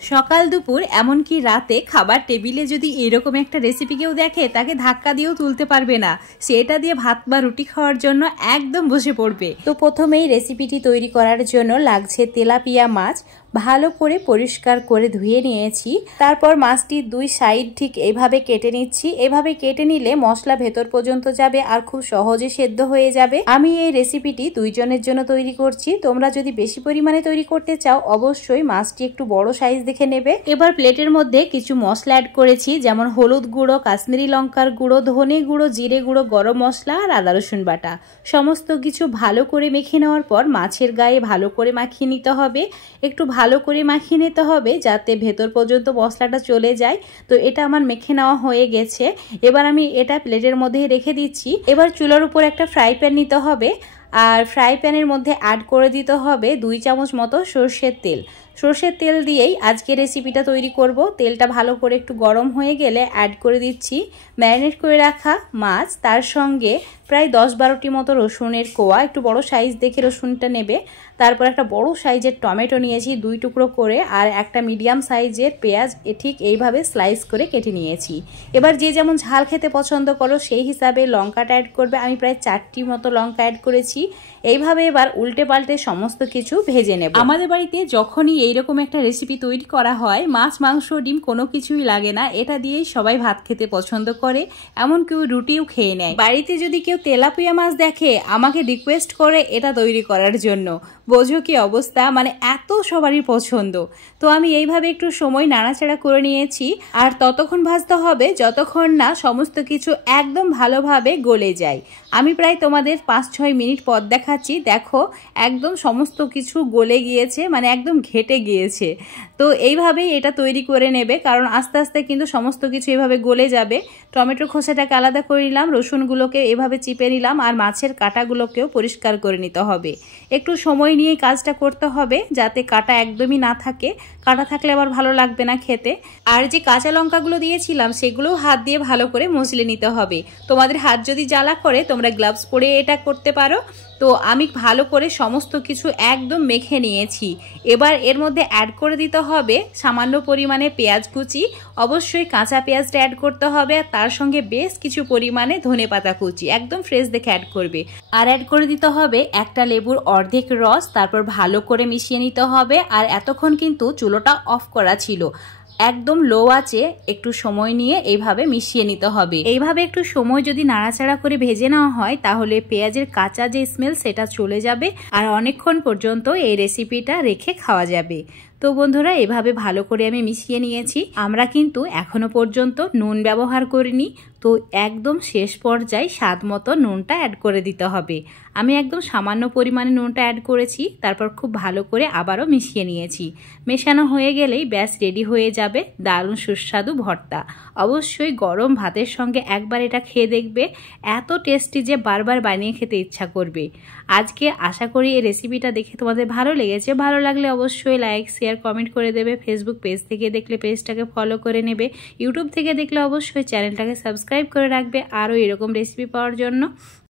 সকাল দুপুর এমনকি রাতে খাবার টেবিলে যদি এরকম একটা রেসিপি কেউ দেখে তাকে ধাক্কা দিয়েও তুলতে পারবে না, সেটা দিয়ে ভাত বা রুটি খাওয়ার জন্য একদম বসে পড়বে। তো প্রথমেই রেসিপিটি তৈরি করার জন্য লাগছে তেলাপিয়া মাছ। ভালো করে পরিষ্কার করে ধুয়ে নিয়েছি। তারপর মাছটির দুই সাইড ঠিক এইভাবে কেটে নিচ্ছি। এভাবে কেটে নিলে মশলা ভেতর পর্যন্ত যাবে আর খুব সহজে সেদ্ধ হয়ে যাবে। আমি এই রেসিপিটি দুইজনের জন্য তৈরি করছি। তোমরা যদি বেশি পরিমাণে তৈরি করতে চাও অবশ্যই মাছটি একটু বড় সাইজ দেখে নেবে। এবার প্লেটের মধ্যে কিছু মশলা অ্যাড করেছি, যেমন হলুদ গুঁড়ো, কাশ্মীরি লঙ্কার গুঁড়ো, ধনে গুঁড়ো, জিরে গুঁড়ো, গরম মশলা আর আদা রসুন বাটা। সমস্ত কিছু ভালো করে মেখে নেওয়ার পর মাছের গায়ে ভালো করে মাখিয়ে নিতে হবে। একটু ভালো করে মাখিয়ে নিতে হবে যাতে ভেতর পর্যন্ত মশলাটা চলে যায়। তো এটা আমার মেখে নেওয়া হয়ে গেছে। এবার আমি এটা প্লেটের মধ্যে রেখে দিচ্ছি। এবার চুলার উপর একটা ফ্রাই প্যান নিতে হবে আর ফ্রাই প্যানের মধ্যে অ্যাড করে দিতে হবে 2 চামচ মতো সরষের তেল। সরষের তেল দিয়েই আজকে রেসিপিটা তৈরি করব। তেলটা ভালো করে একটু গরম হয়ে গেলে অ্যাড করে দিচ্ছি ম্যারিনেট করে রাখা মাছ, তার সঙ্গে প্রায় 10-12টি মতো রসুনের কোয়া, একটু বড় সাইজ দেখে রসুনটা নেবে। তারপর একটা বড় সাইজের টমেটো নিয়েছি 2 টুকরো করে, আর একটা মিডিয়াম সাইজের পেঁয়াজ ঠিক এইভাবে স্লাইস করে কেটে নিয়েছি। এবার যে যেমন ঝাল খেতে পছন্দ করো সেই হিসাবে লঙ্কাটা অ্যাড করবে। আমি প্রায় 4টি মতো লঙ্কা অ্যাড করেছি। এইভাবে এবার উল্টে পাল্টে সমস্ত কিছু ভেজে নেব। আমাদের বাড়িতে যখনই এইরকম একটা রেসিপি তৈরি করা হয়, মাছ, মাংস, ডিম কোনো কিছুই লাগে না, এটা দিয়েই সবাই ভাত খেতে পছন্দ করে, এমন কেউ রুটিও খেয়ে নেয়। বাড়িতে যদি কেউ তেলাপিয়া মাছ দেখে আমাকে রিকোয়েস্ট করে এটা তৈরি করার জন্য। বোঝো কি অবস্থা, মানে এত সবারই পছন্দ। তো আমি এইভাবে একটু সময় নাড়াচাড়া করে নিয়েছি। আর ততক্ষণ ভাজতে হবে যতক্ষণ না সমস্ত কিছু একদম ভালোভাবে গলে যায়। আমি প্রায় তোমাদের 5-6 মিনিট পর দেখাচ্ছি। দেখো একদম সমস্ত কিছু গলে গিয়েছে, মানে একদম ঘেটে গিয়েছে। তো এইভাবেই এটা তৈরি করে নেবে, কারণ আস্তে আস্তে কিন্তু সমস্ত কিছু এভাবে গলে যাবে। টমেটোর খোসাটাকে আলাদা করে নিলাম, রসুনগুলোকে এভাবে চিপে নিলাম, আর মাছের কাঁটাগুলোকেও পরিষ্কার করে নিতে হবে। একটু সময় নিয়ে কাজটা করতে হবে যাতে কাঁটা একদমই না থাকে। কাঁটা থাকলে আবার ভালো লাগবে না খেতে। আর যে কাঁচা লঙ্কাগুলো দিয়েছিলাম সেগুলোও হাত দিয়ে ভালো করে মজলে নিতে হবে। তোমাদের হাত যদি জ্বালা করে তোমরা গ্লাভস পরে এটা করতে পারো। তো আমি ভালো করে সমস্ত কিছু একদম মেখে নিয়েছি। এবার এর মধ্যে অ্যাড করে দিতে হবে সামান্য পরিমাণে পেঁয়াজ কুচি। অবশ্যই কাঁচা পেঁয়াজটা অ্যাড করতে হবে, আর তার সঙ্গে বেশ কিছু পরিমাণে ধনেপাতা কুচি একদম ফ্রেশ দেখে অ্যাড করবে। আর অ্যাড করে দিতে হবে একটা লেবুর অর্ধেক রস। তারপর ভালো করে মিশিয়ে নিতে হবে। আর এতক্ষণ কিন্তু চুলোটা অফ করা ছিল, একদম লো আছে, একটু সময় নিয়ে এইভাবে মিশিয়ে নিতে হবে। এইভাবে একটু সময় যদি নাড়াচাড়া করে ভেজে নেওয়া হয় তাহলে পেঁয়াজের কাঁচা যে স্মেল সেটা চলে যাবে, আর অনেকক্ষণ পর্যন্ত এই রেসিপিটা রেখে খাওয়া যাবে। তো বন্ধুরা এভাবে ভালো করে আমি মিশিয়ে নিয়েছি। আমরা কিন্তু এখনো পর্যন্ত নুন ব্যবহার করিনি, তো একদম শেষ পর্যায়ে স্বাদ মতো নুনটা অ্যাড করে দিতে হবে। আমি একদম সামান্য পরিমাণে নুনটা অ্যাড করেছি। তারপর খুব ভালো করে আবারও মিশিয়ে নিয়েছি। মেশানো হয়ে গেলেই ব্যাস রেডি হয়ে যাবে দারুণ সুস্বাদু ভর্তা। অবশ্যই গরম ভাতের সঙ্গে একবার এটা খেয়ে দেখবে, এত টেস্টি যে বারবার বানিয়ে খেতে ইচ্ছা করবে। আজকে আশা করি এই রেসিপিটা দেখে তোমাদের ভালো লেগেছে। ভালো লাগলে অবশ্যই লাইক, শেয়ার, কমেন্ট করে দেবে। ফেসবুক পেজ থেকে দেখলে পেজটাকে ফলো করে নেবে। ইউটিউব থেকে দেখলে অবশ্যই চ্যানেলটাকে সাবস্ক্রাইব করে রাখবে আরও এরকম রেসিপি পাওয়ার জন্য।